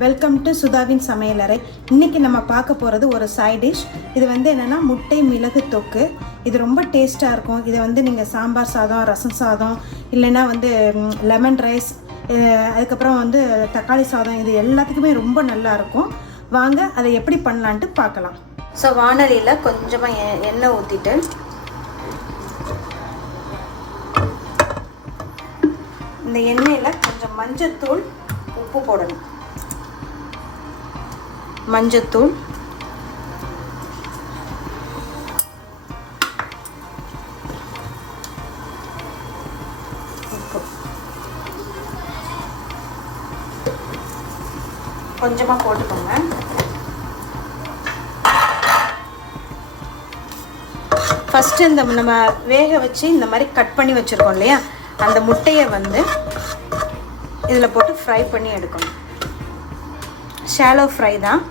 Welcome to சுதாவின் சமையலறை. இன்னைக்கு நம்ம பார்க்க போகிறது ஒரு சைட் டிஷ். இது வந்து என்னென்னா முட்டை மிளகு தொக்கு. இது ரொம்ப டேஸ்ட்டாக இருக்கும். இதை வந்து நீங்கள் சாம்பார் சாதம், ரசம் சாதம், இல்லைன்னா வந்து லெமன் ரைஸ், அதுக்கப்புறம் வந்து தக்காளி சாதம், இது எல்லாத்துக்குமே ரொம்ப நல்லா இருக்கும். வாங்க அதை எப்படி பண்ணலான்ட்டு பார்க்கலாம். ஸோ வானலியில் கொஞ்சமாக எண்ணெய் ஊற்றிட்டு இந்த எண்ணெயில் கொஞ்சம் மஞ்சத்தூள், உப்பு போடணும். மஞ்சத்தூள், உப்பு கொஞ்சமாக போட்டுக்கோங்க. ஃபஸ்ட்டு இந்த நம்ம வேக வச்சு இந்த மாதிரி கட் பண்ணி வச்சுருக்கோம் இல்லையா, அந்த முட்டையை வந்து இதில் போட்டு ஃப்ரை பண்ணி எடுக்கணும். ஷாலோ ஃப்ரை தான்.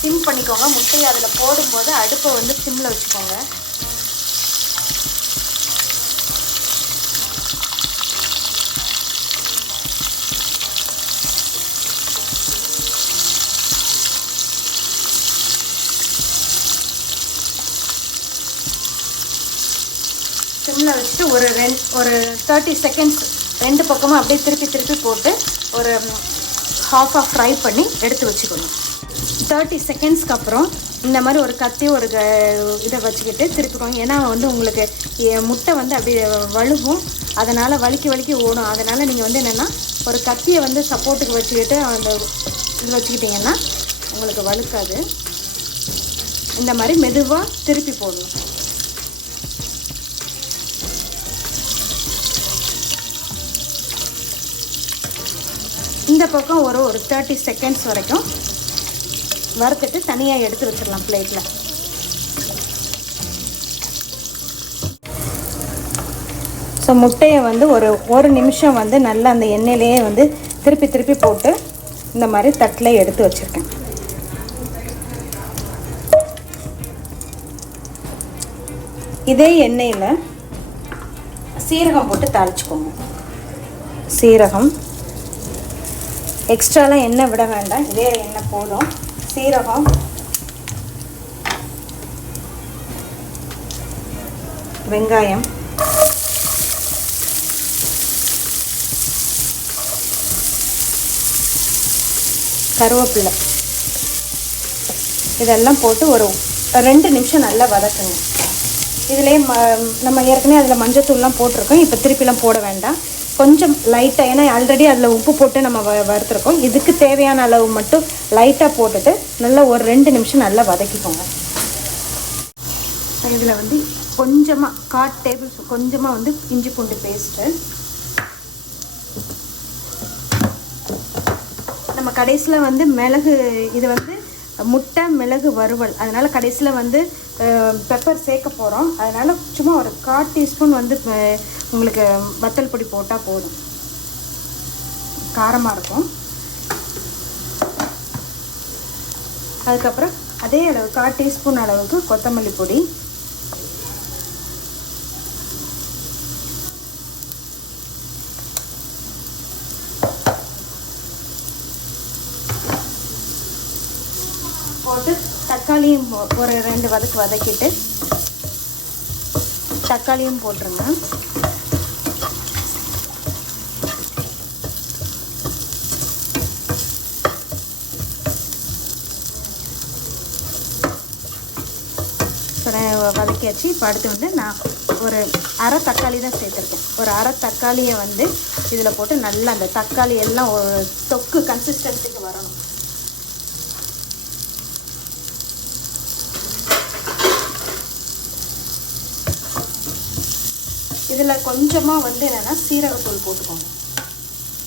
சிம் பண்ணிக்கோங்க. முட்டையை அதில் போடும்போது அடுப்பை வந்து சிம்மில் வச்சுக்கோங்க. சிம்மில் வச்சுட்டு ஒரு 30 செகண்ட்ஸ் ரெண்டு பக்கமும் அப்படியே திருப்பி போட்டு ஒரு ஹாஃபாக ஃப்ரை பண்ணி எடுத்து வச்சுக்கணும். 30 செகண்ட்ஸ்க்கு அப்புறம் இந்த மாதிரி ஒரு கத்தி ஒரு இதை வச்சுக்கிட்டு திருப்பிக்கோங்க. ஏன்னா வந்து உங்களுக்கு முட்டை வந்து அப்படியே வழுகும், அதனால் வலிக்கி ஓடும். அதனால் நீங்கள் வந்து என்னென்னா ஒரு கத்தியை வந்து சப்போர்ட்டுக்கு வச்சுக்கிட்டு அந்த இது வச்சுக்கிட்டிங்கன்னா உங்களுக்கு வழுக்காது. இந்த மாதிரி மெதுவாக திருப்பி போடணும். இந்த பக்கம் ஒரு 30 செகண்ட்ஸ் வரைக்கும் வறுத்துட்டு தனியாக எடுத்து வச்சிடலாம் பிளேட்டில். ஸோ முட்டையை வந்து ஒரு நிமிஷம் வந்து நல்லா அந்த எண்ணெயிலேயே வந்து திருப்பி போட்டு இந்த மாதிரி தட்டில் எடுத்து வச்சுருக்கேன். இதே எண்ணெயில் சீரகம் போட்டு தாளிச்சுக்கோங்க. சீரகம் எக்ஸ்ட்ராலாம் எண்ணெய் விட வேண்டாம், இதே எண்ணெய் போதும். சீரகம், வெங்காயம், கருவேப்பிலை, இதெல்லாம் போட்டு ஒரு 2 நிமிஷம் நல்லா வதக்குங்க. இதுலேயே நம்ம ஏற்கனவே அதில் மஞ்சத்தூள்லாம் போட்டிருக்கோம். இப்போ திருப்பிலாம் போட வேண்டாம். கொஞ்சம் லைட்டாக, ஏன்னா ஆல்ரெடி அதில் உப்பு போட்டு நம்ம வறுத்துருக்கோம். இதுக்கு தேவையான அளவு மட்டும் லைட்டாக போட்டுட்டு நல்லா ஒரு 2 நிமிஷம் நல்லா வதக்கிக்கோங்க. இதில் வந்து கொஞ்சமாக 1/4 டேபிள் ஸ்பூன் கொஞ்சமாக வந்து இஞ்சி பூண்டு பேஸ்ட்டு. நம்ம கடைசியில் வந்து மிளகு, இது வந்து முட்டை மிளகு வறுவல், அதனால் கடைசியில் வந்து பெப்பர் சேர்க்க போகிறோம். அதனால் சும்மா ஒரு 1/4 டீஸ்பூன் வந்து உங்களுக்கு வத்தல் பொடி போட்டால் போதும், காரமாக இருக்கும். அதுக்கப்புறம் அதே அளவு 1/4 டீஸ்பூன் அளவுக்கு கொத்தமல்லி பொடி, போட்டு தக்காளியும் ஒரு 2 வதக்கிட்டு தக்காளியும் போட்டுருங்க. வதக்கியாச்சு. இப்போ அடுத்து வந்து நான் ஒரு அரை தக்காளி தான் சேர்த்துருக்கேன். ஒரு அரை தக்காளியை வந்து இதில் போட்டு நல்லா அந்த தக்காளி எல்லாம் ஒரு தொக்கு கன்சிஸ்டன்சிக்கு வரணும். இதில் கொஞ்சமாக வந்து என்னென்னா சீரகத்தூள் போட்டுக்கோங்க.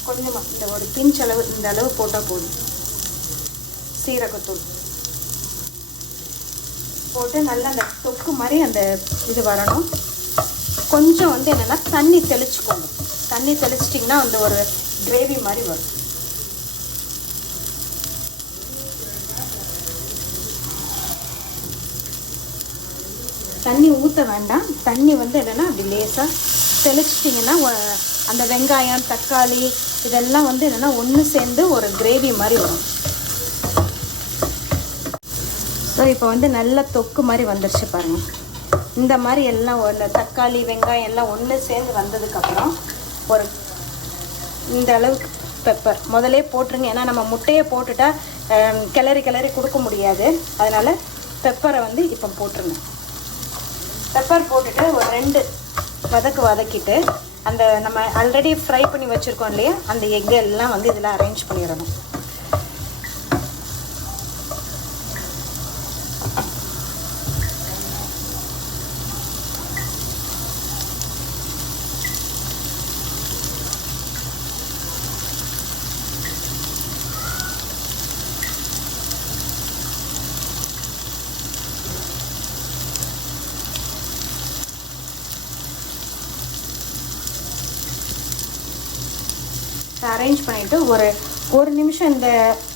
கொஞ்சமாக இந்த ஒரு பிஞ்ச் அளவு, இந்த அளவு போட்டால் போதும். சீரகத்தூள் போட்டு நல்லா அந்த தொக்கு மாதிரி அந்த இது வரணும். கொஞ்சம் வந்து என்னென்னா தண்ணி தெளிச்சுக்கோங்க. தண்ணி தெளிச்சிட்டிங்கன்னா அந்த ஒரு கிரேவி மாதிரி வரும். தண்ணி ஊற்ற வேண்டாம். தண்ணி வந்து என்னென்னா அப்படி லேசாக தெளிச்சிட்டிங்கன்னா அந்த வெங்காயம் தக்காளி இதெல்லாம் வந்து என்னென்னா ஒன்று சேர்ந்து ஒரு கிரேவி மாதிரி வரும். ஸோ இப்போ வந்து நல்ல தொக்கு மாதிரி வந்துருச்சு பாருங்கள். இந்த மாதிரி எல்லாம் ஒரு தக்காளி வெங்காயம் எல்லாம் ஒன்று சேர்ந்து வந்ததுக்கப்புறம் ஒரு இந்த அளவுக்கு பெப்பர் முதலே போட்டுருங்க. ஏன்னா நம்ம முட்டையை போட்டுட்டா கிளறி கொடுக்க முடியாது. அதனால் பெப்பரை வந்து இப்போ போட்டுருங்க. பெப்பர் போட்டுட்டு ஒரு 2 வதக்கிட்டு அந்த நம்ம ஆல்ரெடி ஃப்ரை பண்ணி வச்சுருக்கோம் இல்லையா, அந்த எக்கு எல்லாம் வந்து இதில் அரேஞ்ச் பண்ணிடணும். அரேஞ்ச் பண்ணிவிட்டு ஒரு நிமிஷம் இந்த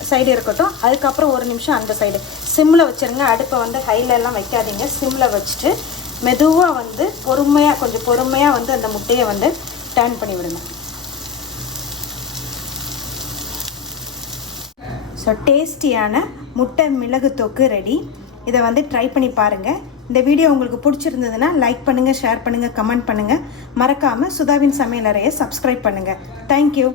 சைடு இருக்கட்டும். அதுக்கப்புறம் ஒரு நிமிஷம் அந்த சைடு சிம்மில் வச்சுருங்க. அடுப்பை வந்து ஹைலெல்லாம் வைக்காதீங்க. சிம்மில் வச்சுட்டு மெதுவாக வந்து கொஞ்சம் பொறுமையாக வந்து அந்த முட்டையை வந்து டர்ன் பண்ணி விடுங்க. ஸோ டேஸ்டியான முட்டை மிளகு தொக்கு ரெடி. இதை வந்து ட்ரை பண்ணி பாருங்கள். இந்த வீடியோ உங்களுக்கு பிடிச்சிருந்ததுன்னா லைக் பண்ணுங்கள், ஷேர் பண்ணுங்கள், கமெண்ட் பண்ணுங்கள். மறக்காமல் சுதாவின் சமையலறையை சப்ஸ்கிரைப் பண்ணுங்கள். தேங்க்யூ.